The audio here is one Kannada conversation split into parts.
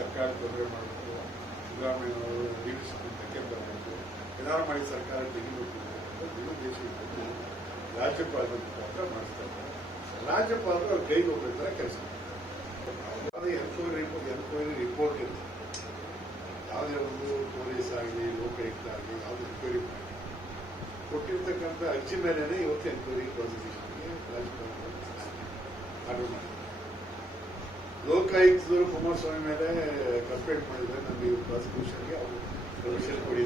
ಸರ್ಕಾರ ತೊಂದರೆ ಮಾಡಬೇಕು, ಸಿದ್ದರಾಮಯ್ಯನವರು ಲೀಡರ್ಶಿಪ್ ಧಕ್ಕೆ ಬರಬೇಕು, ಏನಾರು ಮಾಡಿ ಸರ್ಕಾರ ತೆಗಿಬೇಕು ಅಂತ ದೇಶದಲ್ಲಿ ರಾಜ್ಯಪಾಲರ ಮುಖಾಂತರ ಮಾಡಿಸ್ತಾ ಇದ್ದಾರೆ. ರಾಜ್ಯಪಾಲರು ಅವ್ರ ಕೈಗೆ ಹೋಗ್ಬೇಕಾದ್ರೆ ಕೆಲಸ ಮಾಡ್ತಾರೆ. ಎನ್ಕ್ವೈರಿ ರಿಪೋರ್ಟ್ ಇರುತ್ತೆ. ಯಾವುದೇ ಒಂದು ಪೊಲೀಸ್ ಆಗಲಿ ಲೋಕಾಯುಕ್ತ ಆಗಲಿ ಯಾವುದೇ ಎನ್ಕ್ವೈರಿ ಮಾಡಿ ಕೊಟ್ಟಿರ್ತಕ್ಕಂಥ ಅರ್ಜಿ ಮೇಲೆನೆ ಇವತ್ತು ಎನ್ಕ್ವೈರಿ ಪ್ರಾಸಿಕ್ಯೂಷನ್ಗೆ ರಾಜ್ಯಪಾಲರು ಆರ್ಡರ್ ಮಾಡಿದ್ದಾರೆ. ಲೋಕಾಯುಕ್ತರು ಕುಮಾರಸ್ವಾಮಿ ಮೇಲೆ ಕಂಪ್ಲೇಂಟ್ ಮಾಡಿದ್ರೆ ನಮಗೆ ಪ್ರಾಸಿಕ್ಯೂಷನ್ಗೆ ಅವರು ಪರ್ಮಿಷನ್ ಕೊಡಿ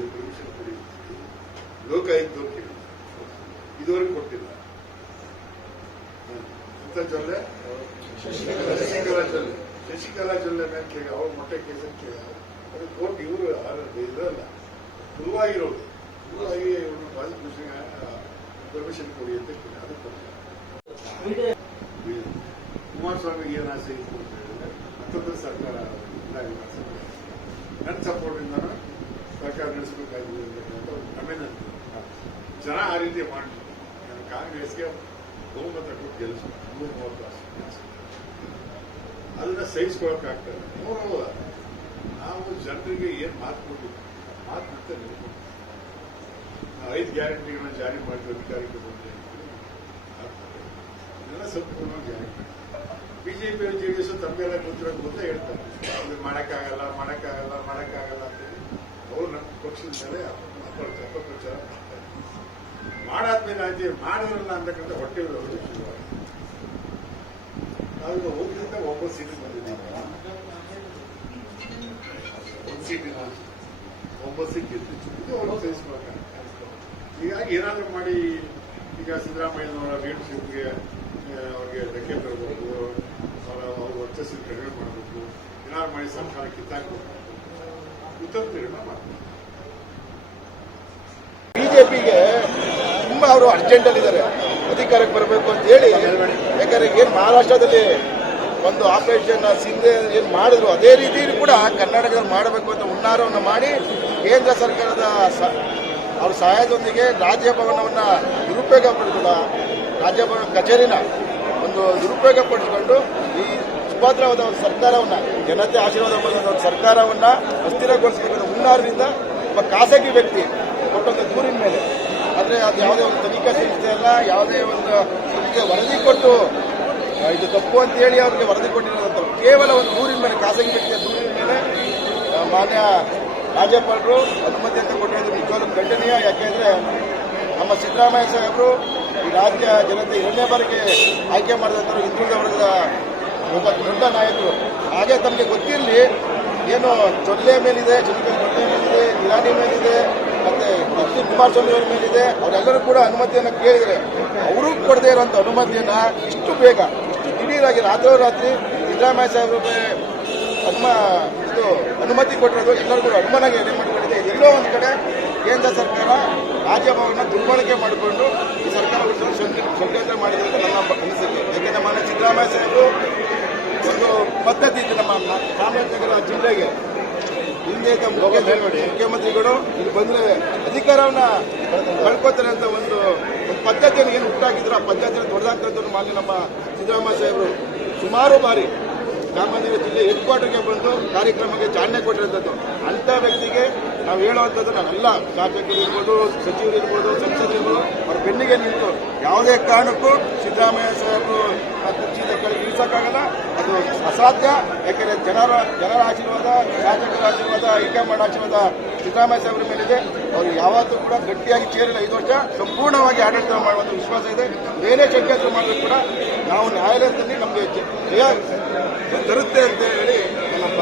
ಲೋಕಾಯುಕ್ತರು ಕೇಳಿ ಇದುವರೆಗೂ ಕೊಟ್ಟಿಲ್ಲ. ಅಂತ ಜೊಲ್ಲೆ ಶಶಿಕಲಾ ಜೊಲ್ಲೆ ಮೇಲೆ ಕೇಳಿ ಅವ್ರ ಮೊಟ್ಟೆ ಕೇಸಲ್ಲಿ ಕೇಳಿ ಅದು ಕೋರ್ಟ್ ಇವರು ಇದಲ್ಲ ಗುರುವಾಗಿರೋದು ಗುರುವಾಗಿ ಇವರು ಪ್ರಾಸಿಕ್ಯೂಷನ್ ಪರ್ಮಿಷನ್ ಕೊಡಿ ಅಂತ ಕೇಳಿ ಅದು ಕೊಡ್ತಾರೆ. ಕುಮಾರಸ್ವಾಮಿಗೆ ಏನು ಆಸೆ ಇತ್ತು ಅಂತ ಹೇಳಿದ್ರೆ ಮತ್ತೊಂದು ಸರ್ಕಾರ ನನ್ನ ಸಪೋರ್ಟಿಂದ ಸರ್ಕಾರ ನಡೆಸಬೇಕಾಗಿದೆ ಅಂತ ನಮಗೆ ಜನ ಆ ರೀತಿ ಮಾಡಿ ಕಾಂಗ್ರೆಸ್ಗೆ ಬಹುಮತ ಕೊಟ್ಟು ಗೆಲ್ಲಿಸ 30 ಅದನ್ನ ಸಹಿಸ್ಕೊಳಕ್ಕಾಗ್ತದೆ. ನಾವು ಜನರಿಗೆ ಏನ್ ಮಾತು ಕೊಟ್ಟಿದ್ವಿ ಮಾತು ಮತ್ತೆ ನಿಲ್ಕೊಂಡು 5 ಗ್ಯಾರಂಟಿಗಳನ್ನ ಜಾರಿ ಮಾಡಿದ ಅಧಿಕಾರಿಗಳು ಬಂದು ಇದೆಲ್ಲ ಸಂಪೂರ್ಣವಾಗಿ ಜಾರಿ ಮಾಡಿ ಬಿಜೆಪಿ ಜೆಡಿಎಸ್ ತಮ್ಮೆಲ್ಲ ಕೂತಿರೋದು ಅಂತ ಹೇಳ್ತಾರೆ. ಇದು ಮಾಡಕ್ಕಾಗಲ್ಲ ಅಂತ ಅವ್ರು ನಮ್ಮ ಪಕ್ಷದ ಮೇಲೆ ಅಪಪ್ರಚಾರ ಮಾಡ್ತಾರೆ. ಮಾಡಾದ್ಮೇಲೆ ಆಯ್ತು ಮಾಡಿದ್ರಲ್ಲ ಅಂತಕ್ಕಂಥ ಹೊಟ್ಟೆ ಶುರುವಾಗಿ ನಾವು ಹೋಗಿದ್ದ 9 ಸೀಟ್ ಬಂದಿದ್ದೀವಿ. 1 ಸೀಟಿನ 9 ಸೀಟ್ ಗೆದ್ದಿತ್ತು. ಇದು ಅವ್ರು ಸಹಿಸ್ಕೊಳ್ತಾರೆ. ಹೀಗಾಗಿ ಏನಾದರೂ ಮಾಡಿ ಈಗ ಸಿದ್ದರಾಮಯ್ಯನವರ ಲೀಡರ್ಶಿಪ್ಗೆ ಅವ್ರಿಗೆ ಧಕ್ಕೆ ತರಬೇಕು, ಅವ್ರ ವರ್ಚಸ್ಸು ಕಡಿಮೆ ಮಾಡಬೇಕು, ಏನಾದ್ರು ಮಾಡಿ ಸರ್ಕಾರ ಕಿತ್ತಾಕಬೇಕು, ಕುತಂತ್ರಗಳನ್ನ ಮಾಡ್ತಾರೆ. ಬಿಜೆಪಿಗೆ ತುಂಬಾ ಅವರು ಅರ್ಜೆಂಟ್ ಅಲ್ಲಿದ್ದಾರೆ ಅಧಿಕಾರಕ್ಕೆ ಬರಬೇಕು ಅಂತ ಹೇಳಿ. ಯಾಕಂದ್ರೆ ಏನ್ ಮಹಾರಾಷ್ಟ್ರದಲ್ಲಿ ಒಂದು ಆಪರೇಷನ್ ಸಿಂಧೆ ಏನ್ ಮಾಡಿದ್ರು ಅದೇ ರೀತಿಯಲ್ಲಿ ಕೂಡ ಕರ್ನಾಟಕದಲ್ಲಿ ಮಾಡಬೇಕು ಅಂತ ಹುನ್ನಾರವನ್ನು ಮಾಡಿ ಕೇಂದ್ರ ಸರ್ಕಾರದ ಅವ್ರ ಸಹಾಯದೊಂದಿಗೆ ರಾಜ್ಯಭವನವನ್ನ ದುರುಪಯೋಗ ಪಡಿಸಿಕೊಂಡ ರಾಜ್ಯಭವನ ಕಚೇರಿನ ಒಂದು ದುರುಪಯೋಗ ಪಡಿಸಿಕೊಂಡು ಈ ಸುಭದ್ರವಾದ ಒಂದು ಸರ್ಕಾರವನ್ನ ಜನತೆ ಆಶೀರ್ವಾದ ಪಡೆದ ಒಂದು ಸರ್ಕಾರವನ್ನ ಅಸ್ಥಿರಗೊಳಿಸಬೇಕಂತ ಹುನ್ನಾರದಿಂದ ಒಬ್ಬ ಖಾಸಗಿ ವ್ಯಕ್ತಿ ಕೊಟ್ಟೊಂದು ದೂರಿನ ಮೇಲೆ, ಆದರೆ ಅದು ಯಾವುದೇ ಒಂದು ತನಿಖಾ ಸಂಸ್ಥೆ ಅಲ್ಲ, ಯಾವುದೇ ಒಂದು ಸಂಸ್ಥೆ ವರದಿ ಕೊಟ್ಟು ಇದು ತಪ್ಪು ಅಂತ ಹೇಳಿ ಅವ್ರಿಗೆ ವರದಿ ಕೊಟ್ಟಿರೋದಂತ ಕೇವಲ ಒಂದು ದೂರಿನ ಮೇಲೆ, ಖಾಸಗಿ ವ್ಯಕ್ತಿಯ ದೂರಿನ ಮೇಲೆ ಮಾನ್ಯ ರಾಜ್ಯಪಾಲರು ಅನುಮತಿ ಅಂತ ಕೊಟ್ಟಿರೋದು ನಿಜವಾಗ್ಲೂ ಖಂಡನೀಯ. ಯಾಕೆಂದ್ರೆ ನಮ್ಮ ಸಿದ್ದರಾಮಯ್ಯ ಸಾಹೇಬರು ಈ ರಾಜ್ಯ ಜನತೆ 2ನೇ ಬಾರಿಗೆ ಆಯ್ಕೆ ಮಾಡಿದಂಥವ್ರು ಹಿಂದುಳಿದ ವರ್ಗದ ಒಬ್ಬ ದೊಡ್ಡ ನಾಯಕರು. ಹಾಗೆ ತಮಗೆ ಗೊತ್ತಿರಲಿ ಏನು ಚೊಲ್ಲೆ ಮೇಲಿದೆ, ಚೊಲ್ಲೆ ಮೇಲಿದೆ, ನಿರಾಣಿ ಮೇಲಿದೆ, ಮತ್ತೆ ಎಚ್ ಡಿ ಕುಮಾರಸ್ವಾಮಿ ಅವರ ಮೇಲಿದೆ. ಅವರೆಲ್ಲರೂ ಕೂಡ ಅನುಮತಿಯನ್ನು ಕೇಳಿದರೆ ಅವರು ಕೊಡದೇ ಇರುವಂಥ ಅನುಮತಿಯನ್ನ ಇಷ್ಟು ಬೇಗ, ಇಷ್ಟು ದಿಢೀರಾಗಿ ರಾತ್ರೋರಾತ್ರಿ ಸಿದ್ದರಾಮಯ್ಯ ಸಾಹೇಬರಿಗೆ ಅನುಮತಿ ಕೊಟ್ಟಿರೋದು ಎಲ್ಲರಿಗೂ ಅನುಮಾನಗೆ ಎಡೆ ಮಾಡಿಕೊಂಡಿದೆ. ಎಲ್ಲೋ ಒಂದು ಕಡೆ ಕೇಂದ್ರ ಸರ್ಕಾರ ರಾಜ್ಯಭವನ ದುರ್ಬಳಕೆ ಮಾಡಿಕೊಂಡು ಈ ಸರ್ಕಾರ ಷಡ್ಯಂತ್ರ ಮಾಡಿದೆ ಅಂತ ನನ್ನ ಅನಿಸಿಕೆ. ಯಾಕೆಂದ್ರೆ ಮಾನ್ಯ ಸಿದ್ದರಾಮಯ್ಯ ಸಾಹೇಬರು ಒಂದು ಪದ್ಧತಿ ಇದೆ ನಮ್ಮ ಚಾಮರಾಜನಗರ ಜಿಲ್ಲೆಗೆ. ಹಿಂದೆ ಮುಖ್ಯಮಂತ್ರಿಗಳು ಇಲ್ಲಿ ಬಂದ್ರೆ ಅಧಿಕಾರವನ್ನ ಕಳ್ಕೊತಾರೆ ಅಂತ ಒಂದು ಪದ್ಧತಿಯನ್ನು ಏನು ಹುಟ್ಟಾಕಿದ್ರು ಆ ಪದ್ಧತಿಯನ್ನು ದೊಡ್ಡದಾಗ್ತದ್ದು ಮಾನ್ಯ ನಮ್ಮ ಸಿದ್ದರಾಮಯ್ಯ ಸಾಹೇಬರು ಸುಮಾರು ಬಾರಿ ಚಾಮರಾಜನಗರ ಜಿಲ್ಲೆ ಹೆಡ್ ಕ್ವಾರ್ಟರ್ಗೆ ಬಂದು ಕಾರ್ಯಕ್ರಮಕ್ಕೆ ಚಾಲನೆ ಕೊಟ್ಟಿರುವಂಥದ್ದು. ಅಂಥ ವ್ಯಕ್ತಿಗೆ ನಾವು ಹೇಳುವಂಥದ್ದು ನಾವೆಲ್ಲ ಶಾಸಕರು ಇರ್ಬೋದು, ಸಚಿವರು ಇರ್ಬೋದು, ಸಂಸದರಿರ್ಬೋದು, ಅವ್ರ ಬೆನ್ನಿಗೆ ನಿಂತು ಯಾವುದೇ ಕಾರಣಕ್ಕೂ ಸಿದ್ದರಾಮಯ್ಯ ಸಾಹೇಬರು ಕುರ್ಚಿಯಿಂದ ಕೆಳಗೆ ಇಳಿಸೋಕ್ಕಾಗಲ್ಲ. ಅದು ಅಸಾಧ್ಯ. ಯಾಕೆಂದರೆ ಜನರ ಆಶೀರ್ವಾದ, ಶಾಸಕರ ಆಶೀರ್ವಾದ, ಹೈಕಮಾಂಡ್ ಆಶೀರ್ವಾದ ಸಿದ್ದರಾಮಯ್ಯ ಸಾಹೇಬರ ಮೇಲಿದೆ. ಅವರು ಯಾವತ್ತೂ ಕೂಡ ಗಟ್ಟಿಯಾಗಿ ಸೇರಿಲ್ಲ. 5 ವರ್ಷ ಸಂಪೂರ್ಣವಾಗಿ ಆಡಳಿತ ಮಾಡುವಂಥ ವಿಶ್ವಾಸ ಇದೆ. ಏನೇ ಷಡ್ಯಂತ್ರ ಮಾಡಿದ್ರು ಕೂಡ ನಾವು ನ್ಯಾಯಾಲಯದಲ್ಲಿ ನಮಗೆ ಜಯ ತರುತ್ತೆ ಅಂತ ಹೇಳಿ ನಮ್ಮ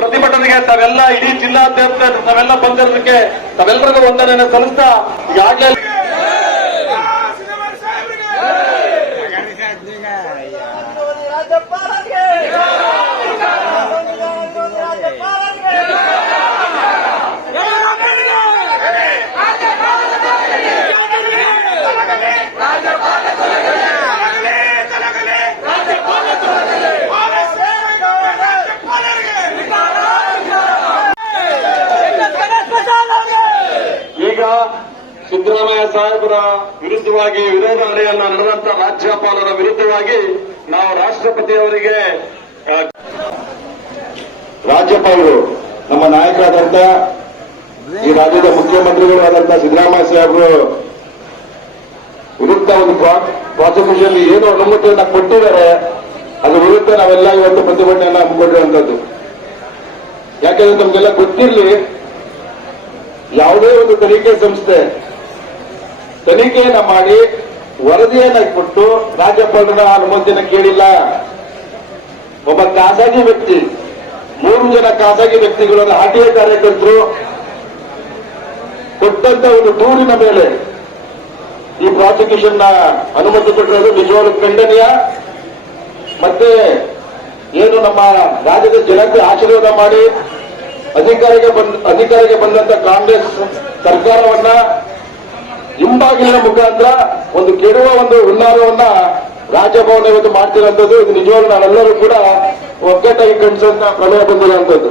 ಪ್ರತಿಭಟನೆಗೆ ತಾವೆಲ್ಲ ಇಡೀ ಜಿಲ್ಲಾದ್ಯಂತ ತಾವೆಲ್ಲ ಬಂದಿರೋದಕ್ಕೆ ತಾವೆಲ್ಲರಿಗೂ ವಂದನೆಯನ್ನು ಸಲ್ಲಿಸ್ತಾ ಈಗಾಗಲೇ ಸಿದ್ದರಾಮಯ್ಯ ಸಾಹೇಬರ ವಿರುದ್ಧವಾಗಿ ವಿರೋಧ ಅಲೆಯನ್ನ ನಡೆದಂತ ರಾಜ್ಯಪಾಲರ ವಿರುದ್ಧವಾಗಿ ನಾವು ರಾಷ್ಟ್ರಪತಿಯವರಿಗೆ ಅವರು ನಮ್ಮ ನಾಯಕರಾದಂತ ಈ ರಾಜ್ಯದ ಮುಖ್ಯಮಂತ್ರಿಗಳು ಆದಂತ ಸಿದ್ದರಾಮಯ್ಯ ಸಾಹೇಬರು ವಿರುದ್ಧ ಒಂದು ಪ್ರಾಸಿಕ್ಯೂಷನ್ ಏನು ಅನುಮತಿಯನ್ನ ಕೊಟ್ಟಿದ್ದಾರೆ ಅದ್ರ ವಿರುದ್ಧ ನಾವೆಲ್ಲ ಇವತ್ತು ಪ್ರತಿಭಟನೆಯನ್ನ ಹಮ್ಮಿಕೊಂಡಿರುವಂತದ್ದು. ಯಾಕೆಂದ್ರೆ ನಮ್ಗೆಲ್ಲ ಗೊತ್ತಿರಲಿ, ಯಾವುದೇ ಒಂದು ತನಿಖೆ ಸಂಸ್ಥೆ ತನಿಖೆಯನ್ನ ಮಾಡಿ ವರದಿಯನ್ನ ಕೊಟ್ಟು ರಾಜ್ಯಪಾಲರ ಅನುಮತಿಯನ್ನ ಕೇಳಿಲ್ಲ. ಒಬ್ಬ ಖಾಸಗಿ ವ್ಯಕ್ತಿ, 3 ಜನ ಖಾಸಗಿ ವ್ಯಕ್ತಿಗಳನ್ನು ಆರ್ಟಿಐ ಕಾರ್ಯಕರ್ತರು ಕೊಟ್ಟಂತ ಒಂದು ದೂರಿನ ಮೇಲೆ ಈ ಪ್ರಾಸಿಕ್ಯೂಷನ್ ನ ಅನುಮತಿ ಕೊಟ್ಟಿರೋದು ನಿಜವಾಗ್ಲೂ ಖಂಡನೀಯ. ಮತ್ತೆ ಏನು ನಮ್ಮ ರಾಜ್ಯದ ಜನತೆ ಆಶೀರ್ವಾದ ಮಾಡಿ ಅಧಿಕಾರಿಗೆ ಬಂದಂತ ಕಾಂಗ್ರೆಸ್ ಸರ್ಕಾರವನ್ನ ಹಿಂಬಾಗಿಲಿನ ಮುಖಾಂತರ ಒಂದು ಕೆಡುವ ಒಂದು ಹುನ್ನಾರವನ್ನ ರಾಜಭವನ ಇವತ್ತು ಮಾಡ್ತಿರೋಂಥದ್ದು, ಇದು ನಿಜವಾಗ್ಲೂ ನಾವೆಲ್ಲರೂ ಕೂಡ ಒಗ್ಗಟ್ಟಾಗಿ ಖಂಡಿಸುವಂತ ಪ್ರಮೇಯ ಬಂದಿರುವಂತದ್ದು.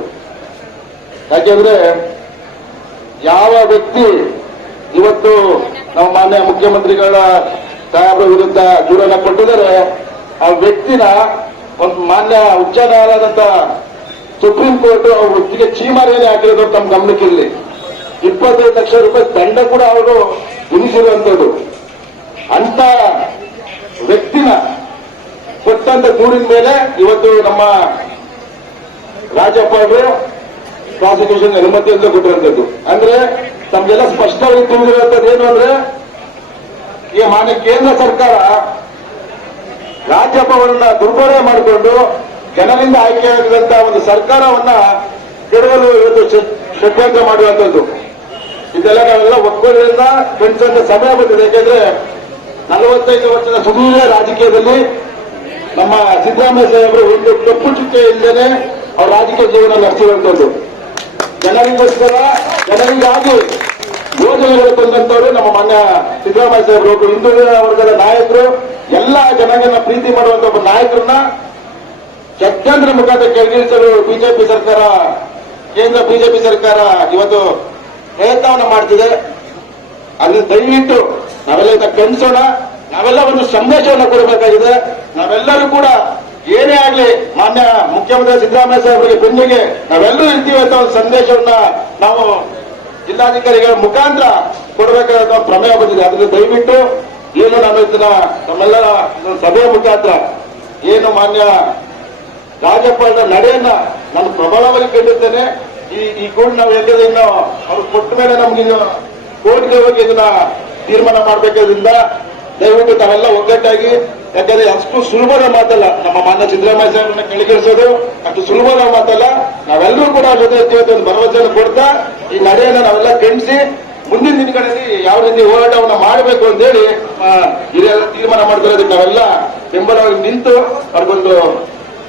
ಯಾಕೆಂದ್ರೆ ಯಾವ ವ್ಯಕ್ತಿ ಇವತ್ತು ನಮ್ಮ ಮಾನ್ಯ ಮುಖ್ಯಮಂತ್ರಿಗಳ ಸಾಹೇಬರ ವಿರುದ್ಧ ದೂರನ್ನ ಕೊಟ್ಟಿದ್ದಾರೆ, ಆ ವ್ಯಕ್ತಿನ ಒಂದು ಮಾನ್ಯ ಉಚ್ಚ ನ್ಯಾಯಾಲಯದಂತ ಸುಪ್ರೀಂ ಕೋರ್ಟ್ ಅವ್ರ ವ್ಯಕ್ತಿಗೆ ಚೀಮಾರಿಯನ್ನೇ ಹಾಕಿರೋದು ತಮ್ಮ ಗಮನಕ್ಕಿರಲಿ. 25 ಲಕ್ಷ ರೂಪಾಯಿ ದಂಡ ಕೂಡ ಅವರು ವಿಧಿಸಿರುವಂತದ್ದು. ಅಂತ ವ್ಯಕ್ತಿನ ಕೊಟ್ಟಂತ ದೂರಿನ ಮೇಲೆ ಇವತ್ತು ನಮ್ಮ ರಾಜ್ಯಪಾಲರು ಪ್ರಾಸಿಕ್ಯೂಷನ್ ಅನುಮತಿ ಅಂತ ಕೊಟ್ಟಿರುವಂತದ್ದು. ಅಂದ್ರೆ ತಮ್ಗೆಲ್ಲ ಸ್ಪಷ್ಟವಾಗಿ ತಿಳಿದಿರುವಂತದ್ದು ಏನು ಅಂದ್ರೆ, ಈ ಮಾನ್ಯ ಕೇಂದ್ರ ಸರ್ಕಾರ ರಾಜ್ಯಪಾಲರನ್ನ ದುರ್ಬಳಕೆ ಮಾಡಿಕೊಂಡು ಜನರಿಂದ ಆಯ್ಕೆಯಾಗಿದಂತ ಒಂದು ಸರ್ಕಾರವನ್ನ ಕೆಡವಲು ಇವತ್ತು ಷಡ್ಯಂತ್ರ ಮಾಡುವಂತದ್ದು. ಇದೆಲ್ಲ ನಾವೆಲ್ಲ ಒಕ್ಕೂಟದಿಂದ ಖಂಡಿಸುವಂತ ಸಮಯ ಬಂದಿದೆ. ಯಾಕೆಂದ್ರೆ 45 ವರ್ಷದ ಸುದೀರ್ಘ ರಾಜಕೀಯದಲ್ಲಿ ನಮ್ಮ ಸಿದ್ದರಾಮಯ್ಯ ಸಾಹೇಬರು ಒಂದು ತಪ್ಪು ಚುಕ್ಕೆ ಇಲ್ಲದೇನೆ ಅವ್ರ ರಾಜಕೀಯ ಜೀವನ ನಡೆಸಿರುವಂತದ್ದು. ಜನರಿಗೋಸ್ಕರ, ಜನರಿಗಾಗಿ ಯೋಜನೆಗಳು ತಂದಂತವರು ನಮ್ಮ ಮಾನ್ಯ ಸಿದ್ದರಾಮಯ್ಯ ಸಾಹೇಬರು. ಒಬ್ಬರು ಹಿಂದುಳಿದ ವರ್ಗದ ನಾಯಕರು, ಎಲ್ಲ ಜನಾಂಗನ ಪ್ರೀತಿ ಮಾಡುವಂತ ಒಬ್ಬ ನಾಯಕರನ್ನ ಷಡ್ಯಂತ್ರ ಮುಖಾಂತರ ಕೆಳಗಿಳಿಸಲು ಬಿಜೆಪಿ ಸರ್ಕಾರ, ಕೇಂದ್ರ ಬಿಜೆಪಿ ಸರ್ಕಾರ ಇವತ್ತು ಪ್ರಯತ್ನವನ್ನು ಮಾಡ್ತಿದೆ. ಅದನ್ನ ದಯವಿಟ್ಟು ನಾವೆಲ್ಲ ಇದನ್ನ ಖಂಡಿಸೋಣ. ನಾವೆಲ್ಲ ಒಂದು ಸಂದೇಶವನ್ನು ಕೊಡಬೇಕಾಗಿದೆ. ನಾವೆಲ್ಲರೂ ಕೂಡ ಏನೇ ಆಗ್ಲಿ ಮಾನ್ಯ ಮುಖ್ಯಮಂತ್ರಿ ಸಿದ್ದರಾಮಯ್ಯ ಸಾಹೇಬರಿಗೆ ಬೆನ್ನಿಗೆ ನಾವೆಲ್ಲರೂ ಇರ್ತೀವಿ ಅಂತ ಒಂದು ಸಂದೇಶವನ್ನ ನಾವು ಜಿಲ್ಲಾಧಿಕಾರಿಗಳ ಮುಖಾಂತರ ಕೊಡಬೇಕಾದ ಪ್ರಮೇಯ ಬಂದಿದೆ. ಅದನ್ನು ದಯವಿಟ್ಟು ಏನು ನಾನು ಇದನ್ನ ನಮ್ಮೆಲ್ಲರ ಸಭೆಯ ಮುಖಾಂತರ ಏನು ಮಾನ್ಯ ರಾಜ್ಯಪಾಲರ ನಡೆಯನ್ನ ನಾನು ಪ್ರಬಲವಾಗಿ ಖಂಡಿಸ್ತೇನೆ. ಈ ಕೂಡ ನಾವು ಎಲ್ಲದ ಇನ್ನು ಅವ್ರು ಕೊಟ್ಟ ಮೇಲೆ ನಮ್ಗೆ ಕೋರ್ಟ್ಗೆ ಹೋಗಿ ಇದನ್ನ ತೀರ್ಮಾನ ಮಾಡಬೇಕಾದ್ರಿಂದ ದಯವಿಟ್ಟು ತಾವೆಲ್ಲ ಒಗ್ಗಟ್ಟಾಗಿ, ಯಾಕಂದ್ರೆ ಅಷ್ಟು ಸುಲಭದ ಮಾತಲ್ಲ ನಮ್ಮ ಮಾನ್ಯ ಸಿದ್ದರಾಮಯ್ಯ ಸಾಹೇಬ್ರನ್ನ ಕೆಳಗಿಳಿಸೋದು, ಅಷ್ಟು ಸುಲಭದ ಮಾತಲ್ಲ. ನಾವೆಲ್ಲರೂ ಕೂಡ ಜೊತೆ ಇರ್ತೀವಿ ಅಂತ ಒಂದು ಭರವಸೆಯನ್ನು ಕೊಡ್ತಾ ಈ ನಡೆಯನ್ನ ನಾವೆಲ್ಲ ಖಂಡಿಸಿ ಮುಂದಿನ ದಿನಗಳಲ್ಲಿ ಯಾವ ರೀತಿ ಹೋರಾಟವನ್ನ ಮಾಡಬೇಕು ಅಂತೇಳಿ ಹಿರಿಯರ ತೀರ್ಮಾನ ಮಾಡ್ತಾರೆ. ಅದಕ್ಕೆ ನಾವೆಲ್ಲ ಬೆಂಬಲವಾಗಿ ನಿಂತು ಅವ್ರಿಗೊಂದು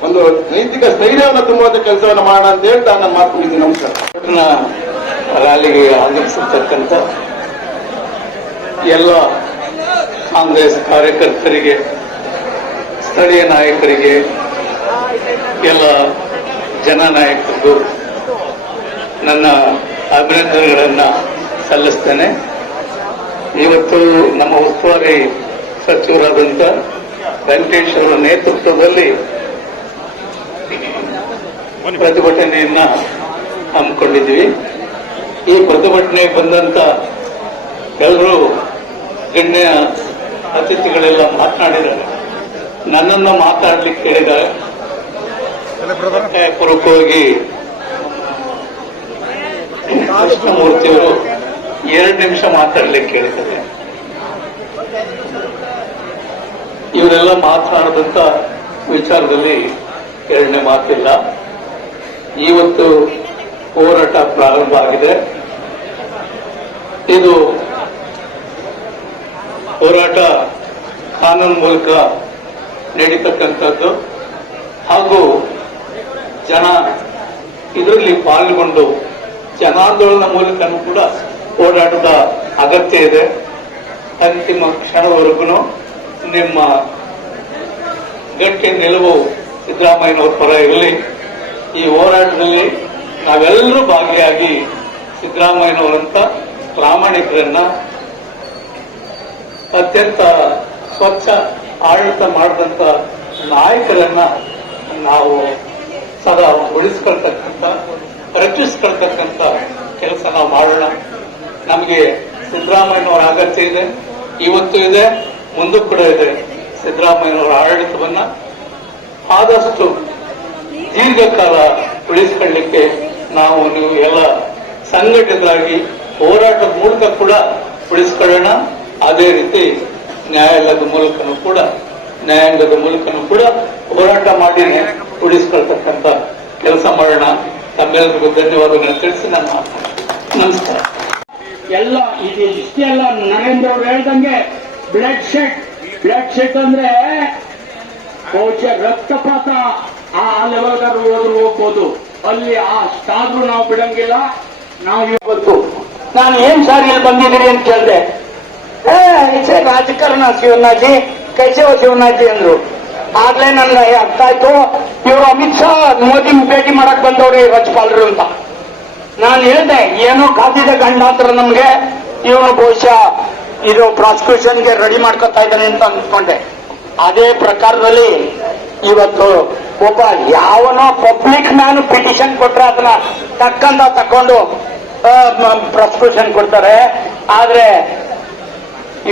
ಒಂದು ನೈತಿಕ ಸ್ಥೈರ್ಯವನ್ನು ತುಂಬುವಂತ ಕೆಲಸವನ್ನು ಮಾಡೋಣ ಅಂತ ಹೇಳ್ತಾ ನಾನು ಮಾತುಕೊಂಡಿದ್ದೀನಿ. ನಮಸ್ಕಾರ. ರ್ಯಾಲಿಗೆ ಆಗಮಿಸಿರ್ತಕ್ಕಂಥ ಎಲ್ಲ ಕಾಂಗ್ರೆಸ್ ಕಾರ್ಯಕರ್ತರಿಗೆ, ಸ್ಥಳೀಯ ನಾಯಕರಿಗೆ, ಎಲ್ಲ ಜನನಾಯಕರಿಗೂ ನನ್ನ ಅಭಿನಂದನೆಗಳನ್ನು ಸಲ್ಲಿಸ್ತೇನೆ. ಇವತ್ತು ನಮ್ಮ ಉಸ್ತುವಾರಿ ಸಚಿವರಾದಂಥ ವೆಂಕಟೇಶ್ ಅವರ ನೇತೃತ್ವದಲ್ಲಿ ಪ್ರತಿಭಟನೆಯನ್ನ ಹಮ್ಮಿಕೊಂಡಿದ್ವಿ. ಈ ಪ್ರತಿಭಟನೆ ಬಂದಂತ ಎಲ್ಲರೂ ಗಣ್ಯ ಅತಿಥಿಗಳೆಲ್ಲ ಮಾತನಾಡಿದ್ದಾರೆ. ನನ್ನನ್ನು ಮಾತಾಡ್ಲಿಕ್ಕೆ ಹೇಳಿದ್ದಾರೆ. ಪೂರ್ವಕವಾಗಿ ಕೃಷ್ಣಮೂರ್ತಿಯವರು 2 ನಿಮಿಷ ಮಾತಾಡ್ಲಿಕ್ಕೆ ಹೇಳಿದ್ದಾರೆ. ಇವರೆಲ್ಲ ಮಾತನಾಡಿದಂತ ವಿಚಾರದಲ್ಲಿ 2ನೇ ಮಾತಿಲ್ಲ. ಇವತ್ತು ಹೋರಾಟ ಪ್ರಾರಂಭ ಆಗಿದೆ. ಇದು ಹೋರಾಟ ಕಾನೂನು ಮೂಲಕ ನಡೀತಕ್ಕಂಥದ್ದು ಹಾಗೂ ಜನ ಇದರಲ್ಲಿ ಪಾಲ್ಗೊಂಡು ಜನಾಂದೋಲನ ಮೂಲಕನೂ ಕೂಡ ಹೋರಾಟದ ಅಗತ್ಯ ಇದೆ. ಅಂತಿಮ ಕ್ಷಣವರೆಗೂ ನಿಮ್ಮ ಗಟ್ಟಿ ನಿಲುವು ಸಿದ್ದರಾಮಯ್ಯನವರ ಪರ ಇರಲಿ. ಈ ಹೋರಾಟದಲ್ಲಿ ನಾವೆಲ್ಲರೂ ಭಾಗಿಯಾಗಿ ಸಿದ್ದರಾಮಯ್ಯನವರಂತ ಪ್ರಾಮಾಣಿಕರನ್ನ, ಅತ್ಯಂತ ಸ್ವಚ್ಛ ಆಡಳಿತ ಮಾಡಿದಂತ ನಾಯಕರನ್ನ ನಾವು ಸದಾ ಉಳಿಸ್ಕೊಳ್ತಕ್ಕಂಥ ಹೆಚ್ಚಿಸ್ಕೊಳ್ತಕ್ಕಂಥ ಕೆಲಸ ನಾವು ಮಾಡೋಣ. ನಮಗೆ ಸಿದ್ದರಾಮಯ್ಯನವರ ಅಗತ್ಯ ಇದೆ, ಇವತ್ತು ಇದೆ, ಮುಂದೂ ಕೂಡ ಇದೆ. ಸಿದ್ದರಾಮಯ್ಯನವರ ಆಡಳಿತವನ್ನ ಆದಷ್ಟು ದೀರ್ಘಕಾಲ ಉಳಿಸಿಕೊಳ್ಳಲಿಕ್ಕೆ ನಾವು ನೀವು ಎಲ್ಲ ಸಂಘಟಿತರಾಗಿ ಹೋರಾಟದ ಮೂಲಕ ಕೂಡ ಉಳಿಸಿಕೊಳ್ಳೋಣ. ಅದೇ ರೀತಿ ನ್ಯಾಯಾಂಗದ ಮೂಲಕನೂ ಕೂಡ ಹೋರಾಟ ಮಾಡಿ ಉಳಿಸ್ಕೊಳ್ತಕ್ಕಂಥ ಕೆಲಸ ಮಾಡೋಣ. ತಮ್ಮೆಲ್ಲರಿಗೂ ಧನ್ಯವಾದಗಳನ್ನು ತಿಳಿಸಿ ನನ್ನ ನಮಸ್ಕಾರ. ಎಲ್ಲ ಇದು ಇಷ್ಟೆಲ್ಲ ನರೇಂದ್ರ ಅವರು ಹೇಳ್ದಂಗೆ ಬ್ಲಡ್ ಶೆಡ್ ಅಂದ್ರೆ ಬಹುಶಃ ರಕ್ತಪಾತ ಆ ಲೆವೆಲ್ಗಾರು ಹೋದ್ರು ಹೋಗ್ಬೋದು, ಅಲ್ಲಿ ಅಷ್ಟಾದ್ರೂ ನಾವು ಬಿಡಂಗಿಲ್ಲ. ನಾವು ಇವತ್ತು ನಾನು ಏನ್ ಸಾರಿ ಇಲ್ಲಿ ಬಂದಿದ್ದೀರಿ ಅಂತ ಕೇಳಿದೆ, ರಾಜಕಾರಣ ಶಿವನಾಜಿ ಕೈಸೇವ ಶಿವನಾಜಿ ಅಂದ್ರು. ಆಗ್ಲೇ ನನ್ಗೆ ಅರ್ಥ ಆಯ್ತು, ಇವರು ಅಮಿತ್ ಶಾ ಮೋದಿ ಭೇಟಿ ಮಾಡಕ್ ಬಂದವ್ರೆ ರಾಜ್ಯಪಾಲರು ಅಂತ. ನಾನು ಹೇಳ್ದೆ ಏನೋ ಕಾದಿದ ಗಂಡಾಂತರ ನಮ್ಗೆ, ಇವನು ಬಹುಶಃ ಇದು ಪ್ರಾಸಿಕ್ಯೂಷನ್ಗೆ ರೆಡಿ ಮಾಡ್ಕೊತಾ ಇದ್ದಾನೆ ಅಂತ ಅಂದ್ಕೊಂಡೆ. ಅದೇ ಪ್ರಕಾರದಲ್ಲಿ ಇವತ್ತು ಒಬ್ಬ ಯಾವನೋ ಪಬ್ಲಿಕ್ ಮ್ಯಾನ್ ಪಿಟಿಷನ್ ಕೊಟ್ರೆ ಅದನ್ನ ತಕೊಂಡು ಪ್ರಾಸಿಕ್ಯೂಷನ್ ಕೊಡ್ತಾರೆ. ಆದ್ರೆ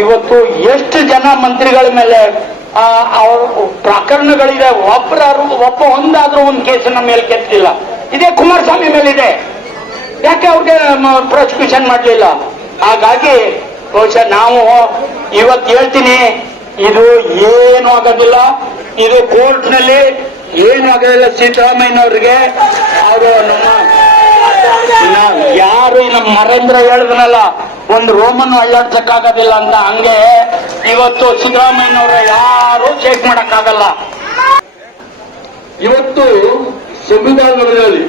ಇವತ್ತು ಎಷ್ಟು ಜನ ಮಂತ್ರಿಗಳ ಮೇಲೆ ಪ್ರಕರಣಗಳಿದೆ, ಒಬ್ಬ ಒಂದಾದ್ರೂ ಒಂದು ಕೇಸನ್ನ ಮೇಲೆ ಕೆತ್ತಿಲ್ಲ. ಇದೇ ಕುಮಾರಸ್ವಾಮಿ ಮೇಲಿದೆ, ಯಾಕೆ ಅವ್ರಿಗೆ ಪ್ರಾಸಿಕ್ಯೂಷನ್ ಮಾಡಲಿಲ್ಲ? ಹಾಗಾಗಿ ಬಹುಶಃ ನಾವು ಇವತ್ತು ಹೇಳ್ತೀನಿ, ಇದು ಏನು ಆಗೋದಿಲ್ಲ, ಇದು ಕೋರ್ಟ್ನಲ್ಲಿ ಏನು ಆಗೋದಿಲ್ಲ. ಸಿದ್ದರಾಮಯ್ಯನವ್ರಿಗೆ ಅವರು ಯಾರು ನಮ್ಮ ನರೇಂದ್ರ ಹೇಳಿದ್ನಲ್ಲ, ಒಂದು ರೋಮನ್ನು ಅಳ್ಳಾಡ್ಸಕ್ಕಾಗೋದಿಲ್ಲ ಅಂತ, ಹಂಗೆ ಇವತ್ತು ಸಿದ್ದರಾಮಯ್ಯನವ್ರ ಯಾರು ಚೇಕ್ ಮಾಡಕ್ಕಾಗಲ್ಲ. ಇವತ್ತು ಸಂವಿಧಾನದಲ್ಲಿ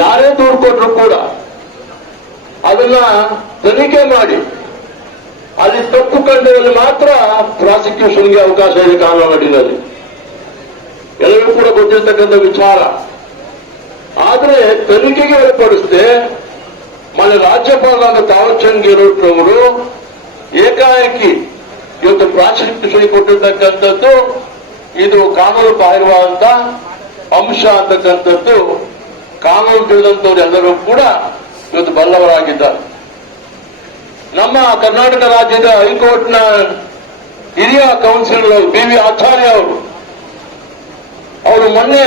ಯಾರೇ ದೂರು ಕೊಟ್ಟರು ಕೂಡ ಅದನ್ನ ತನಿಖೆ ಮಾಡಿ ಅಲ್ಲಿ ತಪ್ಪು ಕಂಡಲ್ಲಿ ಮಾತ್ರ ಪ್ರಾಸಿಕ್ಯೂಷನ್ಗೆ ಅವಕಾಶ ಇದೆ ಕಾನೂನಿನಲ್ಲಿ. ಎಲ್ಲರಿಗೂ ಕೂಡ ಗೊತ್ತಿರ್ತಕ್ಕಂಥ ವಿಚಾರ. ಆದರೆ ತನಿಖೆಗೆ ಒಳಪಡಿಸದೆ ಮೊನ್ನೆ ರಾಜ್ಯಪಾಲರಾದ ತಾವರ್ಚಂದ್ ಗೆಹ್ಲೋಟ್ ಅವರು ಏಕಾಏಕಿ ಇವತ್ತು ಪ್ರಾಸಿಕ್ಯೂಷನ್ ಕೊಟ್ಟಿರ್ತಕ್ಕಂಥದ್ದು ಇದು ಕಾನೂನು ಬಾಹಿರವಾದಂತ ಅಂಶ ಅಂತಕ್ಕಂಥದ್ದು ಕಾನೂನು ತಿಳಿದಂತವ್ರು ಎಲ್ಲರೂ ಕೂಡ ಇವತ್ತು ಬಲ್ಲವರಾಗಿದ್ದಾರೆ. ನಮ್ಮ ಕರ್ನಾಟಕ ರಾಜ್ಯದ ಹೈಕೋರ್ಟ್ನ ಹಿರಿಯ ಕೌನ್ಸಿಲರ್ ಬಿ.ವಿ. ಆಚಾರ್ಯ ಅವರು ಮೊನ್ನೆ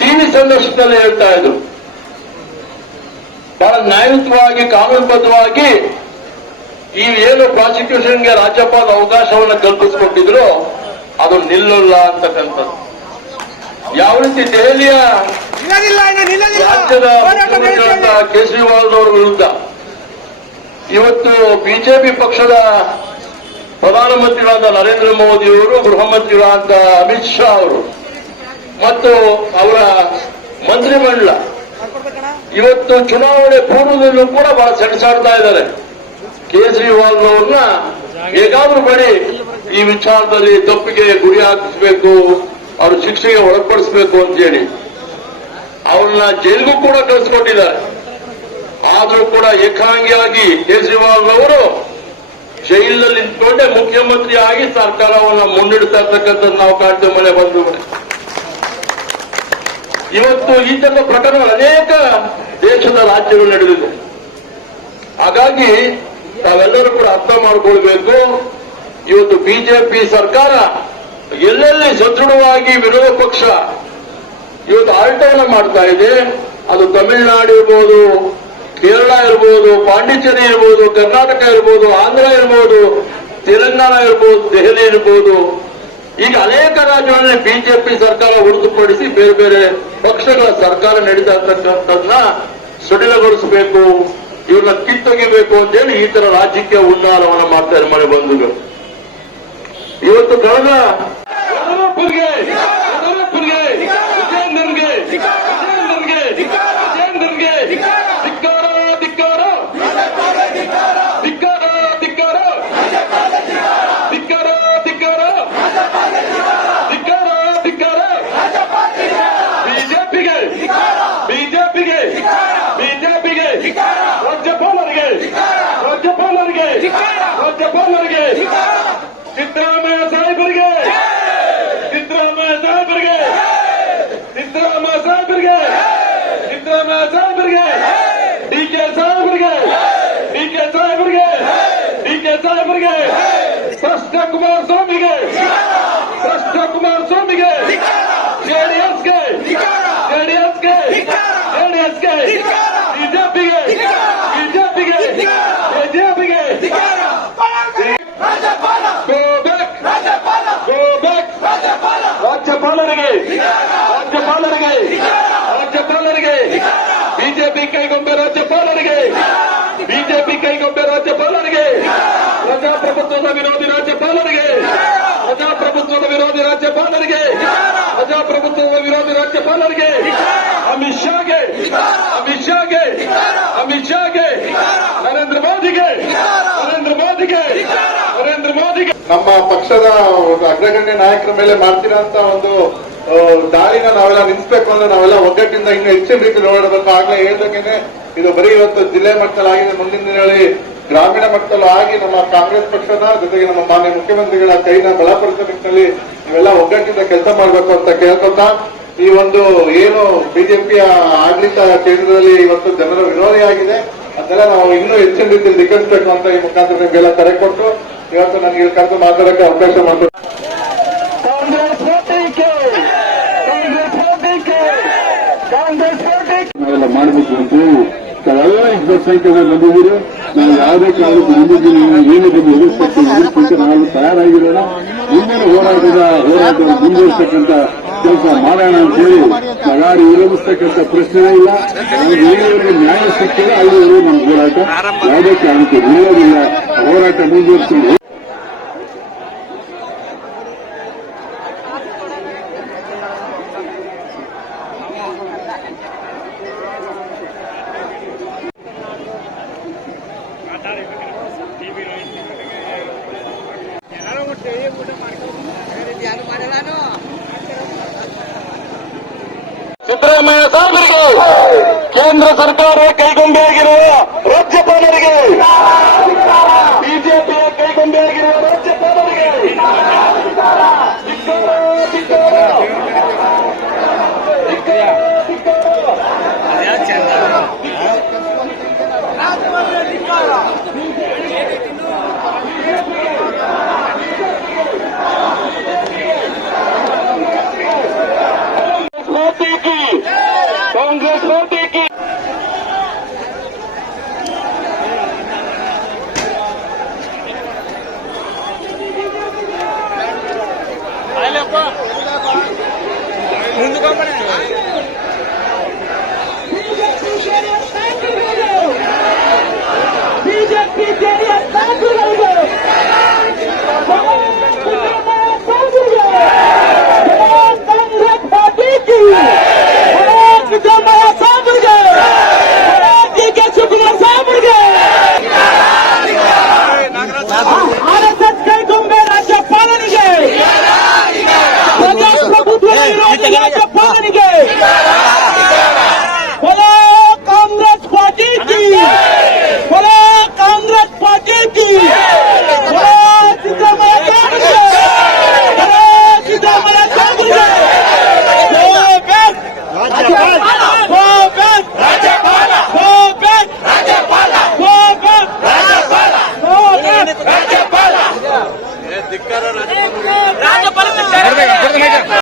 ಟಿವಿ ಸಂದರ್ಶನದಲ್ಲಿ ಹೇಳ್ತಾ ಇದ್ರು, ಬಹಳ ನ್ಯಾಯಯುತವಾಗಿ ಕಾನೂನುಬದ್ಧವಾಗಿ ಈ ಏನು ಪ್ರಾಸಿಕ್ಯೂಷನ್ಗೆ ರಾಜ್ಯಪಾಲ ಅವಕಾಶವನ್ನು ಕಲ್ಪಿಸಿಕೊಟ್ಟಿದ್ರು ಅದು ನಿಲ್ಲಲ್ಲ ಅಂತಕ್ಕಂಥದ್ದು. ಯಾವ ರೀತಿ ದೆಹಲಿಯ ರಾಜ್ಯದ ಮುಖ್ಯಮಂತ್ರಿಗಳಾದ ಕೇಜ್ರಿವಾಲ್ ಅವರ ವಿರುದ್ಧ ಇವತ್ತು ಬಿಜೆಪಿ ಪಕ್ಷದ ಪ್ರಧಾನಮಂತ್ರಿಗಳಾದ ನರೇಂದ್ರ ಮೋದಿಯವರು, ಗೃಹ ಮಂತ್ರಿಗಳಾದ ಅಮಿತ್ ಶಾ ಅವರು ಮತ್ತು ಅವರ ಮಂತ್ರಿಮಂಡಲ ಇವತ್ತು ಚುನಾವಣೆ ಪೂರ್ವದಲ್ಲೂ ಕೂಡ ಬಹಳ ಸೆಣಸಾಡ್ತಾ ಇದ್ದಾರೆ. ಕೇಜ್ರಿವಾಲ್ ಅವ್ರನ್ನ ಹೇಗಾದ್ರೂ ಮಾಡಿ ಈ ವಿಚಾರದಲ್ಲಿ ತಪ್ಪಿಗೆ ಗುರಿ ಹಾಕಿಸಬೇಕು, ಅವ್ರ ಶಿಕ್ಷೆಗೆ ಒಳಪಡಿಸಬೇಕು ಅಂತೇಳಿ ಅವ್ರನ್ನ ಜೈಲಿಗೂ ಕೂಡ ಕಳಿಸ್ಕೊಟ್ಟಿದ್ದಾರೆ. ಆದರೂ ಕೂಡ ಏಕಾಂಗಿಯಾಗಿ ಕೇಜ್ರಿವಾಲ್ ಅವರು ಜೈಲಿನಲ್ಲಿ ನಿಂತ್ಕೊಂಡೆ ಮುಖ್ಯಮಂತ್ರಿ ಆಗಿ ಸರ್ಕಾರವನ್ನು ಮುನ್ನಡೆಸ್ತಾ ಇರ್ತಕ್ಕಂಥದ್ದು ನಾವು ಕಾಣ್ತೇವೆ. ಮನೆ ಬಂದು ಇವತ್ತು ಈ ತರದ ಪ್ರಕರಣಗಳು ಅನೇಕ ದೇಶದ ರಾಜ್ಯಗಳು ನಡೆದಿದೆ. ಹಾಗಾಗಿ ತಾವೆಲ್ಲರೂ ಕೂಡ ಅರ್ಥ ಮಾಡಿಕೊಳ್ಬೇಕು, ಇವತ್ತು ಬಿಜೆಪಿ ಸರ್ಕಾರ ಎಲ್ಲೆಲ್ಲಿ ಸದೃಢವಾಗಿ ವಿರೋಧ ಪಕ್ಷ ಇವತ್ತು ಆಡಳಿತವನ್ನು ಮಾಡ್ತಾ ಇದೆ, ಅದು ತಮಿಳುನಾಡು ಇರ್ಬೋದು, ಕೇರಳ ಇರ್ಬೋದು, ಪಾಂಡಿಚೇರಿ ಇರ್ಬೋದು, ಕರ್ನಾಟಕ ಇರ್ಬೋದು, ಆಂಧ್ರ ಇರ್ಬೋದು, ತೆಲಂಗಾಣ ಇರ್ಬೋದು, ದೆಹಲಿ ಇರ್ಬೋದು, ಈಗ ಅನೇಕ ರಾಜ್ಯಗಳಲ್ಲಿ ಬಿಜೆಪಿ ಸರ್ಕಾರ ಹೊರತುಪಡಿಸಿ ಬೇರೆ ಬೇರೆ ಪಕ್ಷಗಳ ಸರ್ಕಾರ ನಡೀತಾ ಇರ್ತಕ್ಕಂಥದ್ದನ್ನ ಸಡಿಲಗೊಳಿಸಬೇಕು, ಇವ್ರನ್ನ ಕಿತ್ತೊಗಿಬೇಕು ಅಂತೇಳಿ ಈ ತರ ರಾಜ್ಯಕ್ಕೆ ಉನ್ನಾರವನ್ನು ಮಾಡ್ತಾರೆ ಮನೆ ಬಂಧುಗಳು. ಇವತ್ತು ಕಳೆದ ರಾಜ್ಯಪಾಲರಿಗೆ ಸಿದ್ದರಾಮಯ್ಯ ಸಾಹೇಬರಿಗೆ ಭ್ರಷ್ಟ ಕುಮಾರಸ್ವಾಮಿಗೆ, ಭ್ರಷ್ಟ ಕುಮಾರಸ್ವಾಮಿಗೆ, ಜೆಡಿಎಸ್ಗೆ, ಜೆಡಿಎಸ್ಗೆ, ಜೆಡಿಎಸ್ಗೆ, ಬಿಜೆಪಿಗೆ, ಬಿಜೆಪಿಗೆ, ಬಿಜೆಪಿಗೆ. ರಾಜ್ಯಪಾಲರಿಗೆ, ರಾಜ್ಯಪಾಲರಿಗೆ, ರಾಜ್ಯಪಾಲರಿಗೆ, ಬಿಜೆಪಿ ಕೈಗೊಂಬೆ ರಾಜ್ಯಪಾಲರಿಗೆ, ಬಿಜೆಪಿ ಕೈಗೊಂಬೆ ರಾಜ್ಯಪಾಲರಿಗೆ, ಪ್ರಜಾಪ್ರಭುತ್ವದ ವಿರೋಧಿ ರಾಜ್ಯಪಾಲರಿಗೆ, ಪ್ರಜಾಪ್ರಭುತ್ವದ ವಿರೋಧಿ ರಾಜ್ಯಪಾಲರಿಗೆ, ಪ್ರಜಾಪ್ರಭುತ್ವದ ವಿರೋಧಿ ರಾಜ್ಯಪಾಲರಿಗೆ, ಅಮಿತ್ ಶಾಗೆ, ಅಮಿತ್ ಶಾಗೆ, ಅಮಿತ್ ಶಾಗೆ, ನರೇಂದ್ರ ಮೋದಿಗೆ, ನರೇಂದ್ರ ಮೋದಿಗೆ, ನರೇಂದ್ರ ಮೋದಿಗೆ. ನಮ್ಮ ಪಕ್ಷದ ಅಗ್ರಗಣ್ಯ ನಾಯಕರ ಮೇಲೆ ಮಾಡ್ತೀರಾ ಅಂತ ಒಂದು ದಾಳಿನ ನಾವೆಲ್ಲ ನಿಲ್ಲಿಸಬೇಕು ಅಂದ್ರೆ ನಾವೆಲ್ಲ ಒಗ್ಗಟ್ಟಿಂದ ಇನ್ನು ಹೆಚ್ಚಿನ ರೀತಿಯಲ್ಲಿ ಓಡಾಡಬೇಕು. ಆಗ್ಲೇ ಹೇಳ್ದಂಗೆನೆ ಇದು ಬರೀ ಇವತ್ತು ಜಿಲ್ಲೆ ಮಟ್ಟದಲ್ಲಿ ಆಗಿದೆ, ಮುಂದಿನ ದಿನಗಳಲ್ಲಿ ಗ್ರಾಮೀಣ ಮಟ್ಟದಲ್ಲೂ ಆಗಿ ನಮ್ಮ ಕಾಂಗ್ರೆಸ್ ಪಕ್ಷದ ಜೊತೆಗೆ ನಮ್ಮ ಮಾನ್ಯ ಮುಖ್ಯಮಂತ್ರಿಗಳ ಕೈನ ಬಲಪಡಿಸೋ ನಿಟ್ಟಿನಲ್ಲಿ ನೀವೆಲ್ಲ ಒಗ್ಗಟ್ಟಿಂದ ಕೆಲಸ ಮಾಡಬೇಕು ಅಂತ ಕೇಳ್ಕೊತಾ, ಈ ಒಂದು ಏನು ಬಿಜೆಪಿಯ ಆಡಳಿತ ಕೇಂದ್ರದಲ್ಲಿ ಇವತ್ತು ಜನರ ವಿರೋಧಿಯಾಗಿದೆ ಅದೆಲ್ಲ ನಾವು ಇನ್ನೂ ಹೆಚ್ಚಿನ ರೀತಿಯಲ್ಲಿ ಧಿಕ್ಕರಿಸಬೇಕು ಅಂತ ಈ ಮುಖಾಂತರ ನಿಮಗೆಲ್ಲ ಕರೆ ಕೊಟ್ಟು ಇವತ್ತು ನನಗೆ ಇಲ್ಲಿ ಕರೆದು ಮಾತಾಡೋಕೆ ಅವಕಾಶ ಮಾಡಿಕೊಟ್ಟು ಕಾಂಗ್ರೆಸ್ ಓಟೈಕೆ, ಕಾಂಗ್ರೆಸ್ ಓಟೈಕೆ, ಕಾಂಗ್ರೆಸ್ ಓಟೈಕೆ. ನಾವೆಲ್ಲ ಮಾಡಬೇಕು ಅಂತ ಹೇಳಿ ತಾವೆಲ್ಲ ಇಬ್ಬರು ಸಂಖ್ಯೆಗೆ ಬಂದಿದ್ದೀರಿ. ನಾವು ಯಾವುದೇ ಕಾರಣಕ್ಕೂ ಮುಂದಿನ ಏನು ಬಂದು ಎದುರಿಸಬೇಕು ನಾವು ತಯಾರಾಗಿರೋಣ. ಮುಂದಿನ ಹೋರಾಟ ಮುಂದುವರಿಸತಕ್ಕಂಥ ಕೆಲಸ ಮಾಡೋಣ ಅಂತ ಹೇಳಿ ಯಾರು ವಿರೋಧಿಸ್ತಕ್ಕಂಥ ಪ್ರಶ್ನೆನೇ ಇಲ್ಲ. ನಮ್ಗೆ ಏನಿವರೆಗೂ ನ್ಯಾಯ ಸಿಕ್ಕಿಲ್ಲ ಅಲ್ಲಿವರೆಗೂ ನಮ್ಮ ಹೋರಾಟ ಯಾವುದೇ ಕಾರಣಕ್ಕೂ ನಿಲ್ಲೋದಿಲ್ಲ. ಹೋರಾಟ ಮುಂದುವರಿಸಿ ಸಿದ್ದರಾಮಯ್ಯ ಸಾಹೇಬರಿಗೆ, ಕೇಂದ್ರ ಸರ್ಕಾರ ಕೈಗೊಂಬೆಯಾಗಿರುವ ರಾಜ್ಯಪಾಲರಿಗೆ, ಬಿಜೆಪಿಯ ಕೈಗೊಂಬೆಯಾಗಿರುವ ರಾಜ್ಯಪಾಲರಿಗೆ ಧಿಕ್ಕಾರ, ಧಿಕ್ಕಾರ, ಧಿಕ್ಕಾರ, ಧಿಕ್ಕಾರ. कांग्रेस पार्टी की बीजेपी जेडीएस कांग्रेस पार्टी की ಆರ್ಎಸ್ಎಸ್ ಕೈಗೊಂಬೆ ರಾಜ್ಯಪಾಲನಿಗೆ, ಪ್ರಜಾಪ್ರಭುತ್ವದ ವಿರೋಧಿ ರಾಜ್ಯಪಾಲನಿಗೆ, बोलो कांग्रेस पार्टी की, बोलो कांग्रेस पार्टी की, बोलो सिद्धरामैया साहबರಿಗೆ, बोलो सिद्धरामैया साहबರಿಗೆ. ರಾಜ್ಯಪಾಲ